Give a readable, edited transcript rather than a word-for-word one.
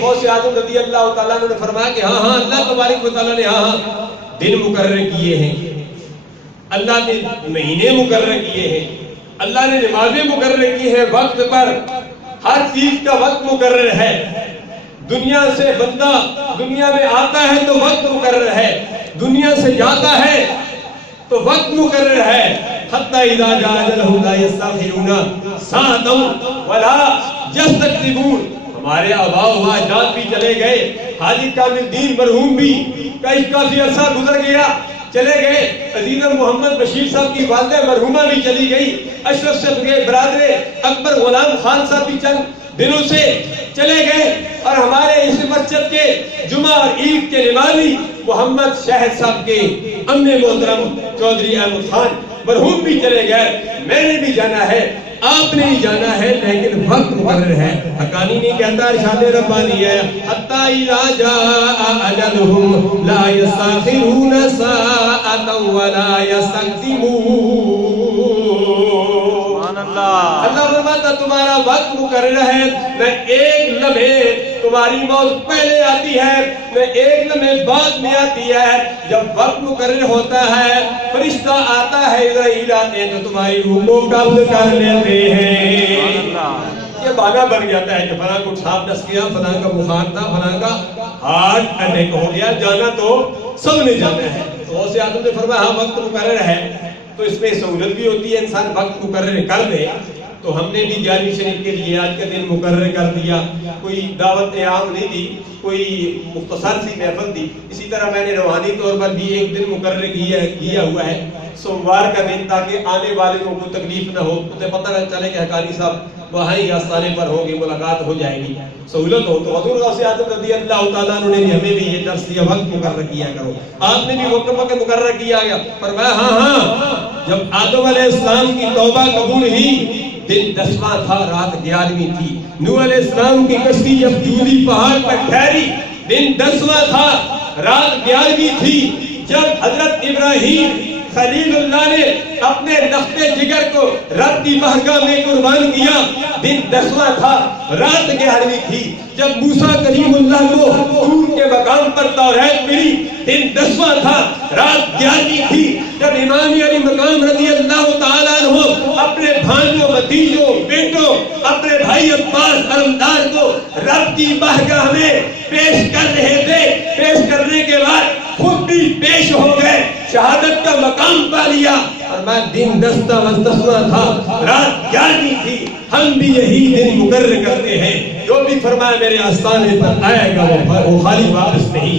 غوث اعظم رضی اللہ تعالیٰ نے فرمایا کہ ہاں اللہ تبارک و تعالیٰ نے دن مقرر کیے ہیں، اللہ نے مہینے مقرر کیے ہیں، اللہ نے نمازیں مقرر کی ہیں وقت پر، ہر چیز کا وقت مقرر ہے۔ دنیا سے بندہ دنیا میں آتا ہے تو وقت مقرر ہے، دنیا سے جاتا ہے تو وقت مقرر ہے۔ حتی اذا جاء اجلہم لا یستأخرون ساعۃ ولا یستقدمون۔ ہمارے آباء و اجداد بھی چلے گئے، حاجی کامل الدین مرحوم بھی کافی عرصہ گزر گیا، چلے گئے۔ عزیز محمد بشیر صاحب کی والدہ مرحومہ بھی چلی گئی، اشرف صاحب کے برادر اکبر غلام خان صاحب بھی چند دنوں سے چلے گئے، اور ہمارے اس مسجد کے جمعہ اور عید کے نمازی محمد شاہد صاحب کے امی محترم چودھری احمد خان مرحوم بھی چلے گئے۔ میں نے بھی جانا ہے، آپ نے بھی جانا ہے، لیکن وقت مقرر ہے۔ حقانی نہیں کہتا، ارشاد ربانی ہے حتی اذا جاء اجلہم لا یستأخرون ساعۃ ولا یستقدمون۔ اللہ فرماتا تمہارا وقت مقرر ہے، نہ ایک لمحے تمہاری موت پہلے آتی ہے نہ ایک لمحے بعد میں آتی ہے۔ جب وقت مقرر ہوتا ہے فرشتہ آتا ہے، اسرائیل آتے ہیں تو تمہاری روح کو قبض کر لیتے ہیں۔ یہ بہانہ بن جاتا ہے کہ فلاں کو سانپ ڈس گیا، فلاں کا بخار تھا، فلاں کا ہارٹ اٹیک ہو گیا، جانا تو سب نے جانا ہے۔ غوث اعظم نے فرمایا ہاں وقت مقرر ہے، تو اس میں سہولت بھی ہوتی ہے، انسان وقت مقرر کر دے۔ تو ہم نے بھی جاری شریف کے لیے آج کا دن مقرر کر دیا، کوئی دعوت عام نہیں دی، کوئی مختصر سی محفل دی۔ اسی طرح میں نے روحانی طور پر بھی ایک دن مقرر کیا ہوا ہے، سوموار کا دن، تاکہ آنے والے کو کوئی تکلیف نہ ہو، انہیں پتہ نہ چلے کہ حقانی صاحب وہاں ہی آستانے پر ہوں گے، ملاقات ہو جائے گی، سہولت ہو۔ تو حضور غوث اعظم رضی اللہ تعالیٰ عنہ نے بھی ہمیں بھی یہ درس دیا، وقت مقرر کیا کرو۔ آپ نے بھی وقت مقرر کیا گیا، فرمایا ہاں جب آدم علیہ السلام کی توبہ قبول ہوئی دن 10واں تھا، رات 11ویں تھی۔ نوح علیہ السلام کی کشتی جب جولی پہاڑ پر ٹھہری دن 10واں تھا، رات 11ویں تھی۔ جب حضرت ابراہیم خلیل اللہ نے اپنے لخت جگر کو رب کی بارگاہ میں قربان کیا دن 10واں تھا، رات 11ویں تھی۔ جب موسیٰ کلیم اللہ کو طور کے مقام پر توریت ملی دن 10واں تھا، رات 11ویں تھی۔ جب امام علی مقام رضی اللہ تعالیٰ عنہ اپنے بھائیوں، بھتیجوں، بیٹوں، اپنے بھائی عباس علمدار کو رب کی بارگاہ میں پیش کر رہے تھے، پیش کرنے کے بعد خود بھی پیش ہو گئے، شہادت کا مقام پا لیا۔ اور میں دن 10واں تھا، رات 11ویں تھی۔ ہم بھی یہی دن مقرر کرتے ہیں، جو بھی فرمایا میرے آستانے پر آئے گا وہ خالی واپس نہیں۔